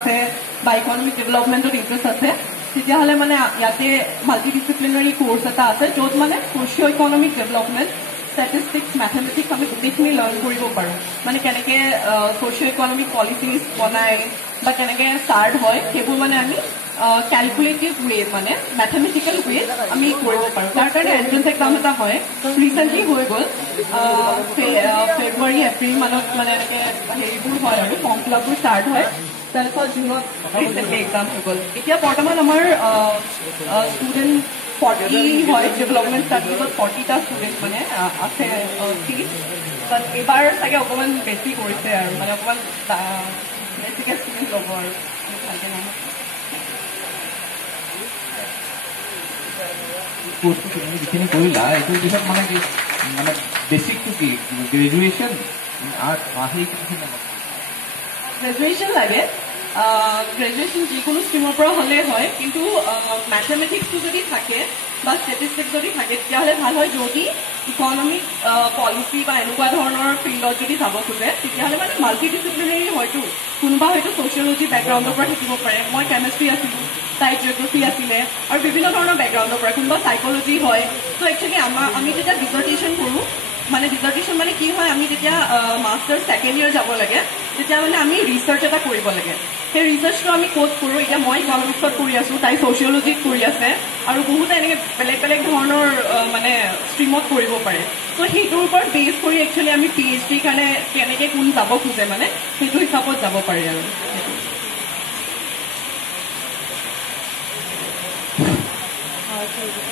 বা economic ডেভেলপমেন্টত interest আছে তেতিয়াহ'লে মানে ইয়াতে মাল্টিডিসিপ্লিনাৰী কোৰ্চ এটা আছে য'ত মানে সোশিঅ' ইকনমিক ডেভেলপমেন্ট ষ্টেটিষ্টিক্স মেথমেটিক্স আমি গোটেইখিনি লাৰ্ণ কৰিব পাৰোঁ মানে কেনেকে সোশিঅ' ইকনমিক পলিচিজ বনায় বা কেনেকে ষ্টাৰ্ট হয় সেইবোৰ মানে আমি ক্যালকুলেটিভ ৱে মানে মেথমেটিক্যাল ৱে আমি কৰিব পাৰোঁ তাৰ কাৰণে এন্ট্ৰেন্স এক্সাম এটা হয় ৰিচেণ্টলি হৈ গ'ল ফেব্ৰুৱাৰী এপ্ৰিল মানত মানে এনেকে হেৰিবোৰ হয় আৰু ফৰ্ম ফিল আপবোৰ ষ্টাৰ্ট হয় তাৰপিছত জুনত ৰিচেণ্টলি এক্সাম হৈ গ'ল এতিয়া বৰ্তমান আমাৰ ষ্টুডেণ্ট 40 হয় ডেভেলপমেণ্ট ষ্টাডিজত 40টা ষ্টুডেণ্ট মানে আছে চিট বাট এইবাৰ চাগে অকণমান বেছি কৰিছে আৰু মানে অকণমান বেছিকৈ ষ্টুডেণ্ট ল'ব আৰু ভালকৈ নহয় কোৰ্সটো তুমি যিখিনি কৰিলা এইটোৰ পিছত মানে কি মানে বেছিকটো কি গ্ৰেজুৱেশ্যন আৰ্ট গ্ৰেজুৱেশ্যন লাগে গ্ৰেজুৱেশ্যন যিকোনো ষ্ট্ৰীমৰ পৰা হ'লে হয় কিন্তু মেথমেটিক্সটো যদি থাকে বা ষ্টেটিষ্টিক্স যদি থাকে তেতিয়াহ'লে ভাল হয় যদি ইকনমিক পলিচি বা এনেকুৱা ধৰণৰ ফিল্ডত যদি যাব খোজে তেতিয়াহ'লে মানে মাল্টিডিচিপ্লিনাৰী হয়তো কোনোবা হয়তো ছ'চিয়লজি বেকগ্ৰাউণ্ডৰ পৰা শিকিব পাৰে মই কেমেষ্ট্ৰি আছিলোঁ তাই জিঅ'গ্ৰাফি আছিলে আৰু বিভিন্ন ধৰণৰ বেকগ্ৰাউণ্ডৰ পৰা কোনোবা চাইক'লজি হয় ত' একচুৱেলি আমি যেতিয়া ডিজাৰ্টেশ্যন কৰোঁ মানে ডিজাৰ্টেশ্যন মানে কি হয় আমি যেতিয়া মাষ্টাৰ ছেকেণ্ড ইয়েৰ যাব লাগে তেতিয়া মানে আমি ৰিচাৰ্চ এটা কৰিব লাগে সেই ৰিচাৰ্চটো আমি ক'ত কৰোঁ এতিয়া মই ইকনমিক্সত কৰি আছোঁ তাই ছ'চিয়লজিত কৰি আছে আৰু বহুতে এনেকৈ বেলেগ বেলেগ ধৰণৰ মানে ষ্ট্ৰীমত কৰিব পাৰে ত' সেইটোৰ ওপৰত বেছ কৰি একচুৱেলি আমি PhD কাৰণে কেনেকৈ কোন যাব খোজে মানে সেইটো হিচাপত যাব পাৰি আৰু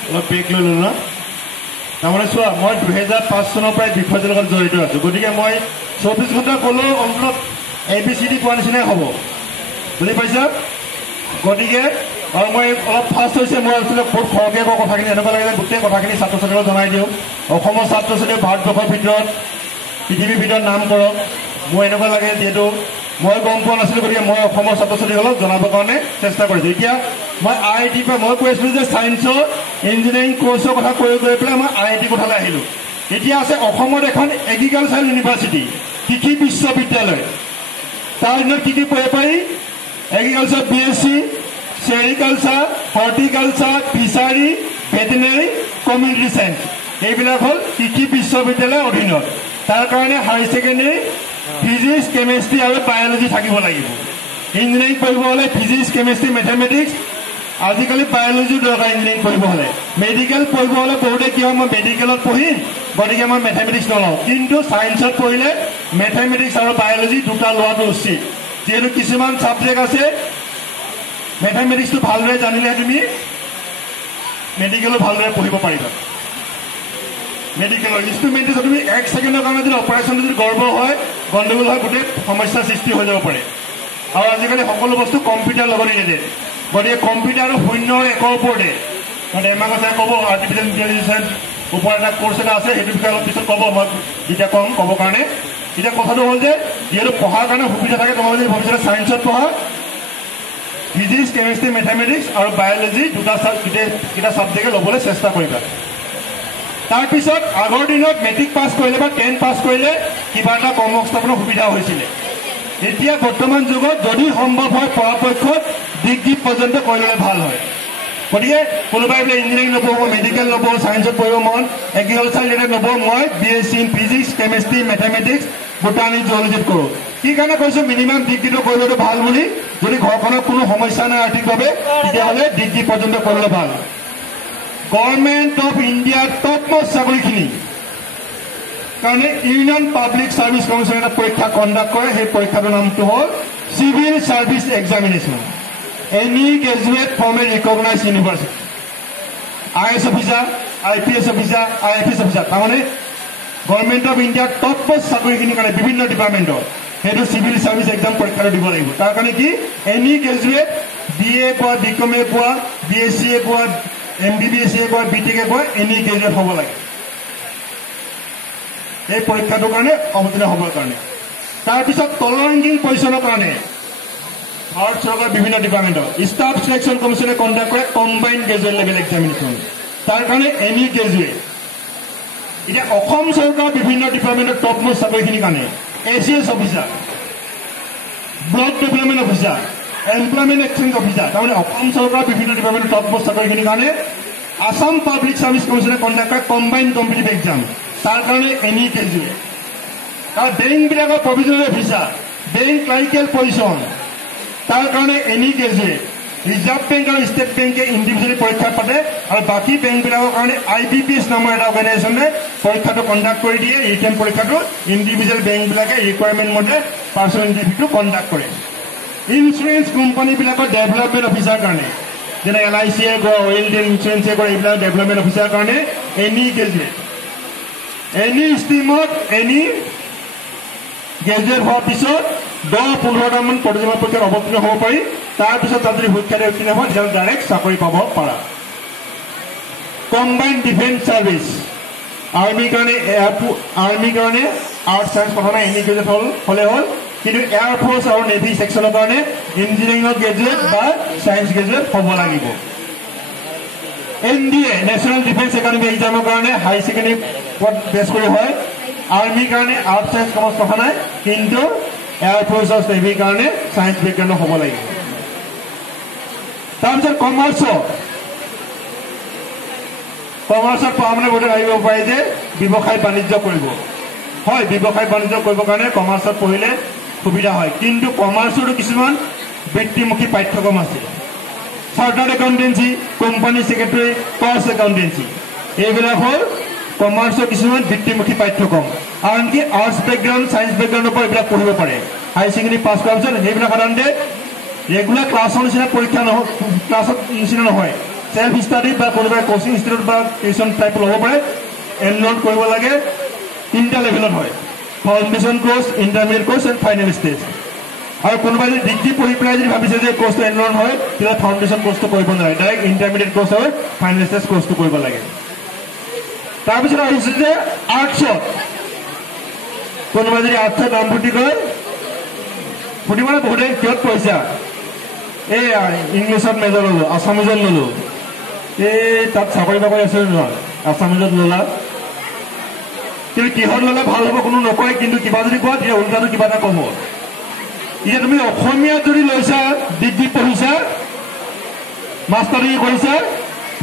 অলপ ব্ৰেক লৈ ল'লো ন তাৰমানে চোৱা মই 2005 চনৰ পৰাই বিষয়টোৰ লগত জড়িত আছোঁ গতিকে মই 24 ঘণ্টা ক'লেও অলপ ABCD কোৱা নিচিনাই হ'ব বুজি পাইছা গতিকে আৰু মই অলপ ফাৰ্ষ্ট হৈছে মই আচলতে বহুত সৰহকৈ কওঁ কথাখিনি এনেকুৱা লাগে যে গোটেই কথাখিনি ছাত্ৰ ছাত্ৰীক জনাই দিওঁ অসমৰ ছাত্ৰ ছাত্ৰীয়ে ভাৰতবৰ্ষৰ ভিতৰত পৃথিৱীৰ ভিতৰত নাম কৰক মোৰ এনেকুৱা লাগে যিহেতু মই গম পোৱা নাছিলোঁ গতিকে মই অসমৰ ছাত্ৰ ছাত্ৰীসকলক জনাবৰ কাৰণে চেষ্টা কৰিছোঁ এতিয়া মই IIT পৰা মই কৈ আছিলোঁ যে ছায়েন্সৰ ইঞ্জিনিয়াৰিং কোৰ্চৰ কথা কৈ পেলাই মই IIT কথালৈ আহিলোঁ এতিয়া আছে অসমত এখন এগ্ৰিকালচাৰেল ইউনিভাৰ্চিটি কৃষি বিশ্ববিদ্যালয় তাৰ দিনত কি কি পঢ়িব পাৰি agriculture BSc sericulture horticulture fishery veterinary community science এইবিলাক হ'ল কৃষি বিশ্ববিদ্যালয়ৰ অধীনত তাৰ কাৰণে হায়াৰ ছেকেণ্ডেৰী ফিজিক্স কেমেষ্ট্ৰি আৰু বায়'লজি থাকিব লাগিব ইঞ্জিনিয়াৰিং পঢ়িব হ'লে ফিজিক্স কেমেষ্ট্ৰি মেথমেটিক্স আজিকালি বায়'লজিৰ দৰকাৰ ইঞ্জিনিয়াৰিং পঢ়িব হ'লে মেডিকেল পঢ়িব হ'লে বহুতে কি হয় মই মেডিকেলত পঢ়িম গতিকে মই মেথমেটিক্স নলওঁ কিন্তু ছায়েন্সত পঢ়িলে মেথমেটিক্স আৰু বায়'লজি দুটা লোৱাটো উচিত যিহেতু কিছুমান ছাবজেক্ট আছে মেথমেটিক্সটো ভালদৰে জানিলে তুমি মেডিকেলো ভালদৰে পঢ়িব পাৰিবা মেডিকেলৰ ইনষ্ট্ৰুমেণ্টেশ্যন তুমি 1 ছেকেণ্ডৰ কাৰণে যদি অপাৰেশ্যন যদি গড়বড় হয় গণ্ডগোল হয় গোটেই সমস্যাৰ সৃষ্টি হৈ যাব পাৰে আৰু আজিকালি সকলো বস্তু কম্পিউটাৰ লগত ৰিলেটেড গতিকে কম্পিউটাৰ 0 আৰু 1ৰ ওপৰতে মানে এমাহ কথা ক'ব আৰ্টিফিচিয়েল ইণ্টেলিজেন্স ওপৰত এটা কোৰ্চ এটা আছে সেইটো বিষয়ে অলপ পিছত ক'ব মই যেতিয়া ক'বৰ কাৰণে এতিয়া কথাটো হ'ল যে যিহেতু পঢ়াৰ কাৰণে সুবিধা থাকে তোমালোকে যদি ভৱিষ্যতে ছায়েন্সত পঢ়া ফিজিক্স কেমেষ্ট্ৰি মেথমেটিক্স আৰু বায়'লজি দুটা ছাবজেক্টে ল'বলৈ চেষ্টা কৰিবা তাৰপিছত আগৰ দিনত মেট্ৰিক পাছ কৰিলে বা 10 পাছ কৰিলে কিবা এটা কৰ্মসংস্থাপনৰ সুবিধা হৈছিলে এতিয়া বৰ্তমান যুগত যদি সম্ভৱ হয় পৰাপক্ষত ডিগ্ৰী পৰ্যন্ত কৰি ল'লে ভাল হয় গতিকে কোনোবাই বোলে ইঞ্জিনিয়াৰিং নপঢ়িব মেডিকেল নপঢ়িব ছায়েন্সত পঢ়িব মন এগ্ৰিকালচাৰ ৰিলেটেড নপঢ়িব মই BSc physics chemistry mathematics botany জুলজিত কৰোঁ কি কাৰণে কৈছোঁ মিনিমাম ডিগ্ৰীটো কৰিলেতো ভাল বুলি যদি ঘৰখনত কোনো সমস্যা নাই আৰ্থিকভাৱে তেতিয়াহ'লে ডিগ্ৰী পৰ্যন্ত কৰিলে ভাল গভৰ্ণমেণ্ট অফ ইণ্ডিয়াৰ টপমষ্ট চাকৰিখিনি কাৰণে ইউনিয়ন পাব্লিক ছাৰ্ভিচ কমিশ্যনে এটা পৰীক্ষা কণ্ডাক্ট কৰে সেই পৰীক্ষাটোৰ নামটো হ'ল civil service examination any graduate from A recognise university IAS officer IPS officer IFS officer তাৰমানে গভৰ্ণমেণ্ট অফ ইণ্ডিয়াৰ টপমষ্ট চাকৰিখিনিৰ কাৰণে বিভিন্ন ডিপাৰ্টমেণ্টৰ সেইটো চিভিল ছাৰ্ভিচ এক্সাম পৰীক্ষাটো দিব লাগিব তাৰ কাৰণে কি এনি গ্ৰেজুৱেট BA কোৱা BCom কোৱা BSc কোৱা MBBS কোৱা BTech কোৱা এনি গ্ৰেজুৱেট হ'ব লাগে এই পৰীক্ষাটোৰ কাৰণে অৱতীৰ্ণ হ'বৰ কাৰণে তাৰপিছত তলৰ ৰেংকিং পজিশ্যনৰ কাৰণে ভাৰত চৰকাৰৰ বিভিন্ন ডিপাৰ্টমেণ্টৰ ষ্টাফ চিলেকশ্যন কমিশ্যনে কণ্ডাক্ট কৰে কম্বাইণ্ড গ্ৰেজুৱেট লেভেল এক্সামিনেশ্যন তাৰ কাৰণে এনি গ্ৰেজুৱেট এতিয়া অসম চৰকাৰৰ বিভিন্ন ডিপাৰ্টমেণ্টৰ টপমষ্ট চাকৰিখিনিৰ কাৰণে ACS officer block development officer employment exchange officer তাৰমানে অসম চৰকাৰৰ বিভিন্ন ডিপাৰ্টমেণ্টৰ টপ পোষ্ট চাকৰিখিনিৰ কাৰণে আসাম পাব্লিক সাৰ্ভিস কমিশনে কণ্ডাক্ট কৰে কম্বাইন্ড কম্পিটিটিভ এক্সাম তাৰ কাৰণে এনি গ্ৰেজুৱেট আৰু বেংকবিলাকৰ provisional officer bank clerical position তাৰ কাৰণে এনি গ্ৰেজুৱেট ৰিজাৰ্ভ বেংক আৰু ষ্টেট বেংকে ইণ্ডিভিজুৱেলি পৰীক্ষা পাতে আৰু বাকী বেংকবিলাকৰ কাৰণে IBPS নামৰ এটা অৰ্গেনাইজেশ্যনে পৰীক্ষাটো কণ্ডাক্ট কৰি দিয়ে ৰিটেন পৰীক্ষাটো ইণ্ডিভিজুৱেল বেংকবিলাকে ৰিকুৱাৰমেণ্ট মতে পাৰ্চনেল ইণ্টাৰভিউটো কণ্ডাক্ট কৰে ইঞ্চুৰেঞ্চ কোম্পানীবিলাকৰ ডেভেলপমেণ্ট অফিচাৰ কাৰণে যেনে LICয়ে কৰে অইল ইঞ্চুৰেঞ্চে কৰে এইবিলাক ডেভেলপমেণ্ট অফিচাৰ কাৰণে এনি গ্ৰেজুৱেট এনি ষ্ট্ৰীমত এনি গ্ৰেজুৱেট হোৱাৰ পিছত 10-15টামান প্ৰতিযোগিতা পৰীক্ষাত অৱতীৰ্ণ হ'ব পাৰি তাৰপিছত তাত যদি পৰীক্ষাত উত্তীৰ্ণ হয় তেতিয়া ডাইৰেক্ট চাকৰি পাব পাৰা কম্বাইণ্ড ডিফেন্স ছাৰ্ভিচ আৰ্মিৰ কাৰণে আৰ্টছ ছায়েন্স প্ৰথমে এনি গ্ৰেজুৱেট হ'লে হ'ল কিন্তু এয়াৰ ফ'ৰ্চ আৰু নেভি ছেকশ্যনৰ কাৰণে ইঞ্জিনিয়াৰিঙৰ গ্ৰেজুৱেট বা ছায়েন্স গ্ৰেজুৱেট হ'ব লাগিব NDA নেশ্যনেল ডিফেন্স একাডেমী এক্সামৰ কাৰণে হাই ছেকেণ্ডেৰী বেছ কৰি হয় আৰ্মিৰ কাৰণে আৰ্টছ ছায়েন্স কমাৰ্চ কথা নাই কিন্তু এয়াৰ ফ'ৰ্চ আৰু নেভিৰ কাৰণে ছায়েন্স বেকগ্ৰাউণ্ড হ'ব লাগিব তাৰপিছত কমাৰ্চত পঢ়া মানে বোধ আহিব পাৰে যে ব্যৱসায় বাণিজ্য কৰিব হয় ব্যৱসায় বাণিজ্য কৰিবৰ কাৰণে কমাৰ্চত পঢ়িলে সুবিধা হয় কিন্তু কমাৰ্চৰো কিছুমান বৃত্তিমুখী পাঠ্যক্ৰম আছে চাৰ্টাৰ্ড একাউণ্টেঞ্চি কোম্পানী ছেক্ৰেটাৰী কষ্ট একাউণ্টেঞ্চি এইবিলাক হ'ল কমাৰ্চৰ কিছুমান বৃত্তিমুখী পাঠ্যক্ৰম আনকি আৰ্টছ বেকগ্ৰাউণ্ড ছায়েন্স বেকগ্ৰাউণ্ডৰ পৰা এইবিলাক পঢ়িব পাৰে হাই ছেকেণ্ডেৰী পাছ কৰাৰ পিছত সেইবিলাক সাধাৰণতে ৰেগুলাৰ ক্লাছৰ নিচিনা পৰীক্ষা নহয় ক্লাছত নিচিনা নহয় সেল্ফ ষ্টাডি বা কোনোবাই কোচিং ইনষ্টিটিউট বা টিউশ্যন টাইপ ল'ব পাৰে এনৰোল কৰিব লাগে 3টা লেভেলত হয় foundation course intermediate course and final stage আৰু কোনোবাই যদি ডিগ্ৰী পঢ়ি পেলাই যদি ভাবিছে যে কোৰ্চটো এনৰোল হয় তেতিয়া ফাউণ্ডেশ্যন কোৰ্চটো কৰিব নোৱাৰে ডাইৰেক্ট ইণ্টাৰমিডিয়েট কোৰ্চ আৰু ফাইনেল ষ্টেজ কোৰ্চটো কৰিব লাগে তাৰপিছত আহিছে যে আৰ্টছত কোনোবাই যদি আৰ্টছত নাম ভৰ্তি কৰে সুধিব মানে বহুতে কিহত পইচা এই ইংলিছত মেজৰ ল'লো আছামিজত ল'লো এই তাত চাকৰি বাকৰি আছে নহয় আছামিজত ল'লা কিন্তু কিহত ল'লে ভাল হ'ব কোনো নকয় কিন্তু কিবা যদি কোৱা তেতিয়া উল্টাটো কিবা এটা ক'ব এতিয়া তুমি অসমীয়াত যদি লৈছা ডিগ্ৰী পঢ়িছা মাষ্টাৰ ডিগ্ৰী কৰিছা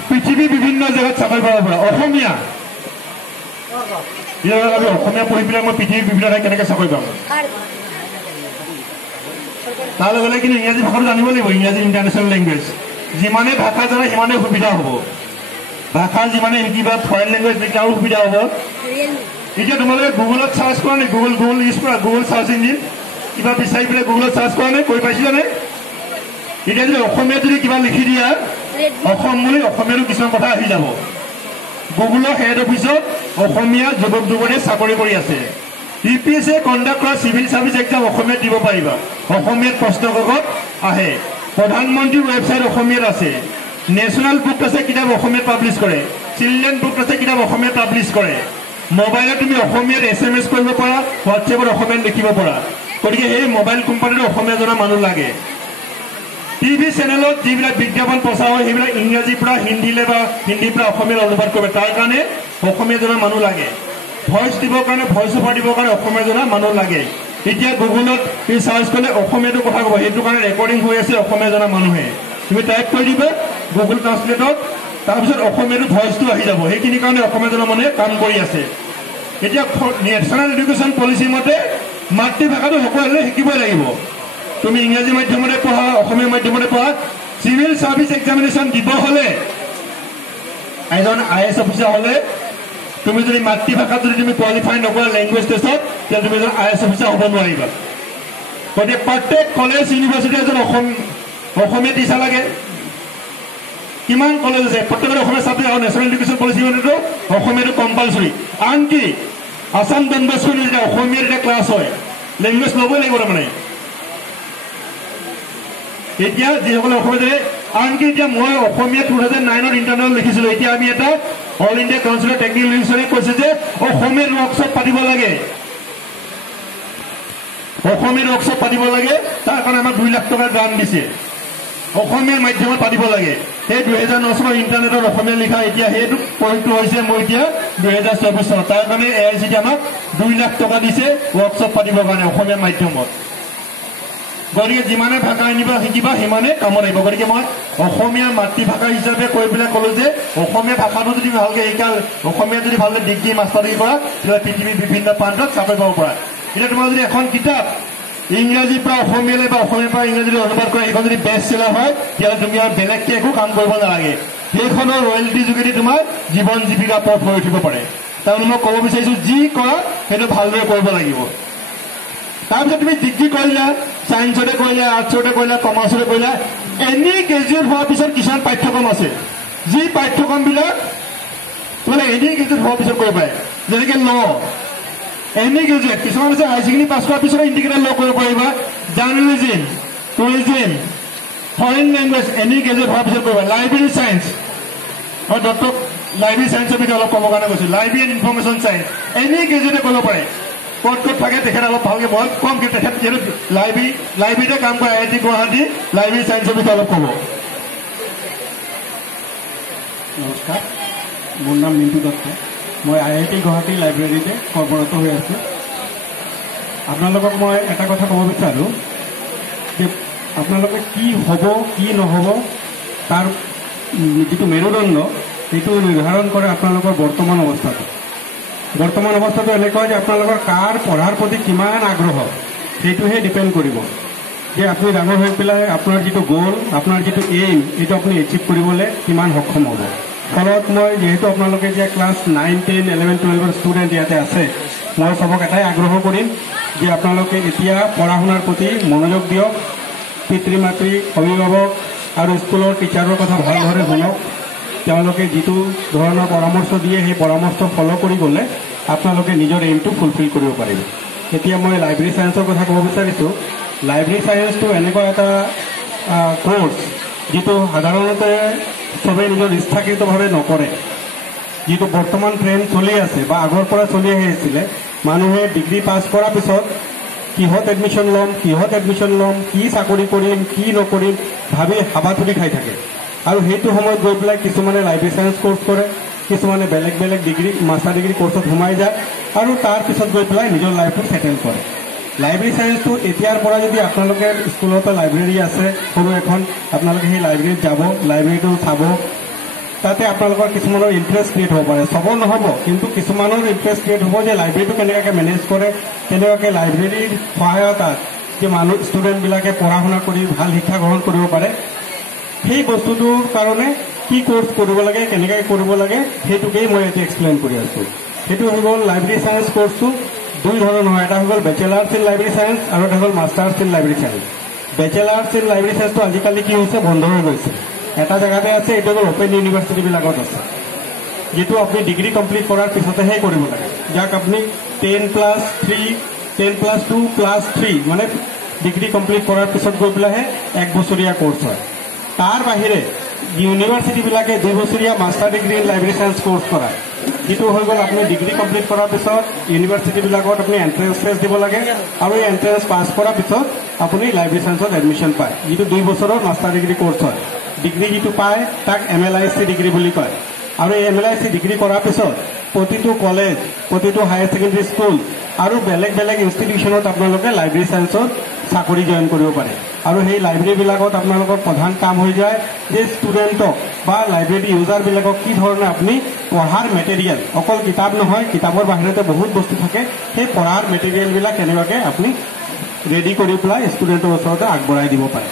পৃথিৱীৰ বিভিন্ন জেগাত চাকৰি পাব পাৰা অসমীয়া আমি অসমীয়া পঢ়ি পেলাই মই পৃথিৱীৰ বিভিন্ন ঠাইত কেনেকৈ চাকৰি পাম তাৰ লগে লগে কিন্তু ইংৰাজী ভাষাটো জানিব লাগিব ইংৰাজী ইণ্টাৰনেশ্যনেল লেংগুৱেজ যিমানে ভাষা জানে সিমানে সুবিধা হ'ব ভাষা যিমানে শিকিবা ফৰেইন লেংগুৱেজ শিকিলে আৰু সুবিধা হ'ব এতিয়া তোমালোকে গুগলত চাৰ্চ কৰা নে গুগল ইউজ কৰা গুগল চাৰ্চ ইঞ্জিন কিবা বিচাৰি পেলাই গুগলত চাৰ্চ কৰা নে কৰি পাইছিলানে এতিয়া যদি অসমীয়াত যদি কিবা লিখি দিয়া অসম বুলি অসমীয়াতো কিছুমান কথা আহি যাব গুগলৰ হেড অফিচত অসমীয়া যুৱক যুৱতীয়ে চাকৰি কৰি আছে UPSCয়ে কণ্ডাক্ট কৰা চিভিল ছাৰ্ভিচ এক্সাম অসমীয়াত দিব পাৰিবা অসমীয়াত প্ৰশ্ন কাকত আহে প্ৰধানমন্ত্ৰীৰ ৱেবছাইট অসমীয়াত আছে নেশ্যনেল বুক আছে কিতাপ অসমীয়াত পাব্লিছ কৰে চিলড্ৰেন বুক আছে কিতাপ অসমীয়াত পাব্লিছ কৰে মোবাইলত তুমি অসমীয়াত SMS কৰিব পাৰা হোৱাটছএপত অসমীয়াত লিখিব পাৰা গতিকে সেই মোবাইল কোম্পানীৰ অসমীয়া জনা মানুহ লাগে টিভি চেনেলত যিবিলাক বিজ্ঞাপন প্ৰচাৰ হয় সেইবিলাক ইংৰাজীৰ পৰা হিন্দীলৈ বা হিন্দীৰ পৰা অসমীয়ালৈ অনুবাদ কৰিব তাৰ কাৰণে অসমীয়া জনা মানুহ লাগে ভইচ দিবৰ কাৰণে ভইচ অভাৰ দিবৰ কাৰণে অসমীয়া জনা মানুহ লাগে এতিয়া গুগলত তুমি চাৰ্চ কৰিলে অসমীয়াটো কথা ক'ব সেইটো কাৰণে ৰেকৰ্ডিং হৈ আছে অসমীয়া জনা মানুহে তুমি টাইপ কৰি দিবা গুগল ট্ৰান্সলেটত তাৰপিছত অসমীয়াটো ভইচটো আহি যাব সেইখিনিৰ কাৰণে অসমীয়া জনা মানুহে কাম কৰি আছে এতিয়া নেশ্যনেল এডুকেশ্যন পলিচি মতে মাতৃভাষাটো সকলোৱে শিকিবই লাগিব তুমি ইংৰাজী মাধ্যমতে পঢ়া অসমীয়া মাধ্যমতে পঢ়া চিভিল ছাৰ্ভিচ এক্সামিনেশ্যন দিব হ'লে এজন IAS অফিচাৰ হ'লে তুমি যদি মাতৃভাষাত যদি তুমি কোৱালিফাই নকৰা লেংগুৱেজ টেষ্টত তেতিয়া তুমি এজন IAS অফিচাৰ হ'ব নোৱাৰিবা গতিকে প্ৰত্যেক কলেজ ইউনিভাৰ্চিটি এজন অসমীয়া টিচাৰ লাগে কিমান কলেজ আছে প্ৰত্যেকৰে অসমীয়া ছাবজেক্ট আৰু নেশ্যনেল এডুকেশ্যন পলিচি মতেতো অসমীয়াটো কম্পালচৰি আনকি আছাম ডন বস্কো যেতিয়া অসমীয়াত এতিয়া ক্লাছ হয় লেংগুৱেজ ল'বই লাগিব তাৰমানে এতিয়া যিসকলে অসমীয়া জানে আনকি এতিয়া মই অসমীয়া 2009ত ইণ্টাৰনেটত লিখিছিলোঁ এতিয়া আমি এটা all India council of technical ইনষ্টিটিউচনে কৈছে যে অসমীয়া ৱৰ্কশ্বপ পাতিব লাগে অসমীয়া ৱৰ্কশ্বপ পাতিব লাগে তাৰ কাৰণে আমাক 2 লাখ টকা গ্ৰাণ্ট দিছে অসমীয়া মাধ্যমত পাতিব লাগে সেই 2009 চনৰ ইণ্টাৰনেটত অসমীয়া লিখা এতিয়া সেইটো প্ৰয়োগটো হৈছে মই এতিয়া 2024 চনত তাৰ কাৰণে AICTE আমাক 2 লাখ টকা দিছে ৱৰ্কশ্বপ পাতিবৰ কাৰণে অসমীয়া মাধ্যমত গতিকে যিমানে ভাষা শিকিবা সিমানে কামত আহিব। গতিকে মই অসমীয়া মাতৃভাষা হিচাপে কৈ পেলাই ক'লো যে অসমীয়া ভাষাটো যদি ভালকে শিকা, অসমীয়া যদি ভালকে ডিগ্ৰী মাষ্টাৰ ডিগ্ৰী কৰা, তেতিয়াহ'লে পৃথিৱীৰ বিভিন্ন প্ৰান্তত চাকৰি পাব পৰা। এতিয়া তোমাৰ যদি এখন কিতাপ ইংৰাজীৰ পৰা অসমীয়ালৈ বা অসমীয়াৰ পৰা ইংৰাজীলৈ অনুবাদ কৰা সেইখন যদি বেষ্ট চেলাৰ হয়, তেতিয়াহ'লে তুমি আৰু বেলেগকে একো কাম কৰিব নালাগে। সেইখনৰ ৰয়েলটিৰ যোগেদি তোমাৰ জীৱন জীৱিকা পথ হৈ উঠিব পাৰে। তাৰমানে মই ক'ব বিচাৰিছো যি কৰা সেইটো ভালদৰে কৰিব লাগিব। তাৰপিছত তুমি ডিগ্ৰী কৰিলা, ছায়েন্সতে কৰিলা, আৰ্টছতে কৰিলা, কমাৰ্চতে কৰিলা, এনি গ্ৰেজুৱেট হোৱাৰ পিছত কিছুমান পাঠ্যক্ৰম আছে যি পাঠ্যক্ৰমবিলাক মানে এনি গ্ৰেজুৱেট হোৱাৰ পিছত কৰিব পাৰে। যেনেকে ল, এনি গ্ৰেজুৱেট কিছুমান আছে হায়াৰ ছেকেণ্ডেৰী পাছ কৰাৰ পিছত ইণ্ডিকেটৰ ল কৰিব পাৰিবা। Journalism, tourism, foreign language any graduate হোৱাৰ পিছত কৰিবা। লাইব্ৰেৰী চায়েন্স, মই ডক্টৰ লাইব্ৰেৰী চায়েন্সৰ বিষয়ে অলপ ক'বৰ কাৰণে কৈছোঁ। Library and information science any গ্ৰেজুৱেটে কৰিব পাৰে। ক'ত ক'ত থাকে তেখেত অলপ ভালকে মই কম, কিন্তু তেখেত যিহেতু লাইব্ৰেৰীতে কাম কৰে, IIT গুৱাহাটী লাইব্ৰেৰী চায়েন্সৰ বিষয়ে অলপ ক'ব। নমস্কাৰ, মোৰ নাম মিণ্টু দত্ত। মই IIT গুৱাহাটী লাইব্ৰেৰীতে কৰ্মৰত হৈ আছোঁ। আপোনালোকক মই এটা কথা ক'ব বিচাৰোঁ যে আপোনালোকে কি হ'ব কি নহ'ব তাৰ যিটো মেৰুদণ্ড সেইটো নিৰ্ধাৰণ কৰে আপোনালোকৰ বৰ্তমান অৱস্থাটো। বৰ্তমান অৱস্থাটো এনেকুৱা যে আপোনালোকৰ কাৰ পঢ়াৰ প্ৰতি কিমান আগ্ৰহ সেইটোহে ডিপেণ্ড কৰিব যে আপুনি ডাঙৰ হৈ পেলাই আপোনাৰ যিটো গ'ল, আপোনাৰ যিটো এইম, এইটো আপুনি এচিভ কৰিবলৈ কিমান সক্ষম হ'ব। ফলত মই যিহেতু আপোনালোকে এতিয়া ক্লাছ 9, 10, 11, 12ৰ ষ্টুডেণ্ট ইয়াতে আছে, মই চবক এটাই আগ্ৰহ কৰিম যে আপোনালোকে এতিয়া পঢ়া শুনাৰ প্ৰতি মনোযোগ দিয়ক। পিতৃ মাতৃ, অভিভাৱক আৰু স্কুলৰ টিচাৰৰ কথা ভালদৰে শুনক। তেওঁলোকে যিটো ধৰণৰ পৰামৰ্শ দিয়ে সেই পৰামৰ্শ ফ'ল' কৰি গ'লে আপোনালোকে নিজৰ এইমটো ফুলফিল কৰিব পাৰিব। এতিয়া মই লাইব্ৰেৰী চায়েন্সৰ কথা ক'ব বিচাৰিছোঁ। লাইব্ৰেৰী চায়েন্সটো এনেকুৱা এটা কোৰ্চ যিটো সাধাৰণতে চবেই নিজৰ ইচ্ছাকৃতভাৱে নকৰে। যিটো বৰ্তমান ট্ৰেণ্ড চলি আছে বা আগৰ পৰা চলি আহি আছিলে, মানুহে ডিগ্ৰী পাছ কৰাৰ পিছত কিহত এডমিশ্যন ল'ম, কি চাকৰি কৰিম, কি নকৰিম ভাবি হাবাথুৰি খাই থাকে। আৰু সেইটো সময়ত গৈ পেলাই কিছুমানে লাইব্ৰেৰী চায়েন্স কোৰ্চ কৰে, কিছুমানে বেলেগ বেলেগ ডিগ্ৰী মাষ্টাৰ ডিগ্ৰী কোৰ্চত সোমাই যায় আৰু তাৰ পিছত গৈ পেলাই নিজৰ লাইফটো ছেটেল কৰে। লাইব্ৰেৰী চায়েন্সটো এতিয়াৰ পৰা যদি আপোনালোকে স্কুলতে লাইব্ৰেৰী আছে সৰু এখন, আপোনালোকে সেই লাইব্ৰেৰীত যাব, লাইব্ৰেৰীটো চাব, তাতে আপোনালোকৰ কিছুমানৰ ইণ্টাৰেষ্ট ক্ৰিয়েট হ'ব পাৰে। চবৰ নহ'ব, কিন্তু কিছুমানৰ ইণ্টাৰেষ্ট ক্ৰিয়েট হ'ব যে লাইব্ৰেৰীটো কেনেকৈ মেনেজ কৰে, কেনেকুৱাকৈ লাইব্ৰেৰীৰ সহায়তাত যে মানুহ ষ্টুডেণ্টবিলাকে পঢ়া শুনা কৰি ভাল শিক্ষা গ্ৰহণ কৰিব পাৰে। সেই বস্তুটোৰ কাৰণে কি কোৰ্চ কৰিব লাগে, কেনেকৈ কৰিব লাগে, সেইটোকেই মই এতিয়া এক্সপ্লেইন কৰি আছোঁ। সেইটো হৈ গ'ল লাইব্ৰেৰী চায়েন্স কোৰ্চটো দুই ধৰণৰ হয়। এটা হৈ গ'ল বেচেলাৰ্ছ ইন লাইব্ৰেৰী চায়েন্স আৰু এটা হ'ল masters in library science. Bachelors in library চায়েন্সটো আজিকালি কি হৈছে, বন্ধ হৈ গৈছে। এটা জেগাতে আছে, এইটো হ'ল অপেন ইউনিভাৰ্চিটিবিলাকত আছে, যিটো আপুনি ডিগ্ৰী কমপ্লিট কৰাৰ পিছতেহে কৰিব লাগে, যাক আপুনি 10+2+3 মানে ডিগ্ৰী কমপ্লিট কৰাৰ পিছত গৈ পেলাইহে 1 বছৰীয়া কোৰ্চ হয়। তাৰ বাহিৰে ইউনিভাৰ্চিটিবিলাকে 2 বছৰীয়া master degree in library science course কৰায়, যিটো হৈ গ'ল আপুনি ডিগ্ৰী কমপ্লিট কৰাৰ পিছত ইউনিভাৰ্চিটিবিলাকত আপুনি এণ্ট্ৰেন্স টেষ্ট দিব লাগে আৰু এই এণ্ট্ৰেন্স পাছ কৰাৰ পিছত আপুনি লাইব্ৰেৰী চায়েন্সত এডমিশ্যন পায়, যিটো 2 বছৰৰ মাষ্টাৰ ডিগ্ৰী কোৰ্চ হয়। ডিগ্ৰী যিটো পায় তাক MLIC ডিগ্ৰী বুলি কয়। আৰু এই MLIC ডিগ্ৰী কৰাৰ পিছত প্ৰতিটো কলেজ, প্ৰতিটো হায়াৰ ছেকেণ্ডেৰী স্কুল আৰু বেলেগ বেলেগ ইনষ্টিটিউশ্যনত আপোনালোকে লাইব্ৰেৰী চায়েন্সত চাকৰি জইন কৰিব পাৰে। আৰু সেই লাইব্ৰেৰীবিলাকত আপোনালোকৰ প্ৰধান কাম হৈ যায় যে ষ্টুডেণ্টক বা লাইব্ৰেৰী ইউজাৰবিলাকক কি ধৰণে আপুনি পঢ়াৰ মেটেৰিয়েল, অকল কিতাপ নহয়, কিতাপৰ বাহিৰতে বহুত বস্তু থাকে, সেই পঢ়াৰ মেটেৰিয়েলবিলাক কেনেকুৱাকৈ আপুনি ৰেডি কৰি পেলাই ষ্টুডেণ্টৰ ওচৰতে আগবঢ়াই দিব পাৰে।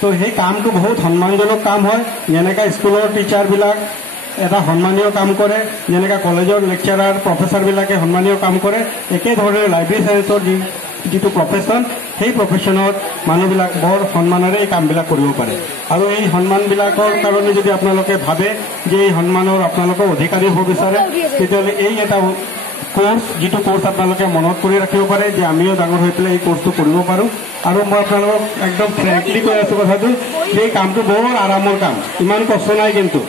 তো সেই কামটো বহুত সন্মানজনক কাম হয়। যেনেকৈ স্কুলৰ টিচাৰবিলাক এটা সন্মানীয় কাম কৰে, যেনেকৈ কলেজৰ লেকচাৰাৰ প্ৰফেচাৰবিলাকে সন্মানীয় কাম কৰে, একেধৰণে লাইব্ৰেৰী চায়েন্সৰ যিটো প্ৰফেশ্যন, সেই প্ৰফেশ্যনত মানুহবিলাক বৰ সন্মানেৰে এই কামবিলাক কৰিব পাৰে। আৰু এই সন্মানবিলাকৰ কাৰণে যদি আপোনালোকে ভাবে যে এই সন্মানৰ আপোনালোকৰ অধিকাৰী হ'ব বিচাৰে, তেতিয়াহ'লে এই এটা কোৰ্চ, যিটো কোৰ্চ আপোনালোকে মনত কৰি ৰাখিব পাৰে যে আমিও ডাঙৰ হৈ পেলাই এই কোৰ্চটো কৰিব পাৰোঁ। আৰু মই আপোনালোকক একদম ফ্ৰেংকলি কৈ আছোঁ কথাটো যে এই কামটো বৰ আৰামৰ কাম, ইমান কষ্ট নাই, কিন্তু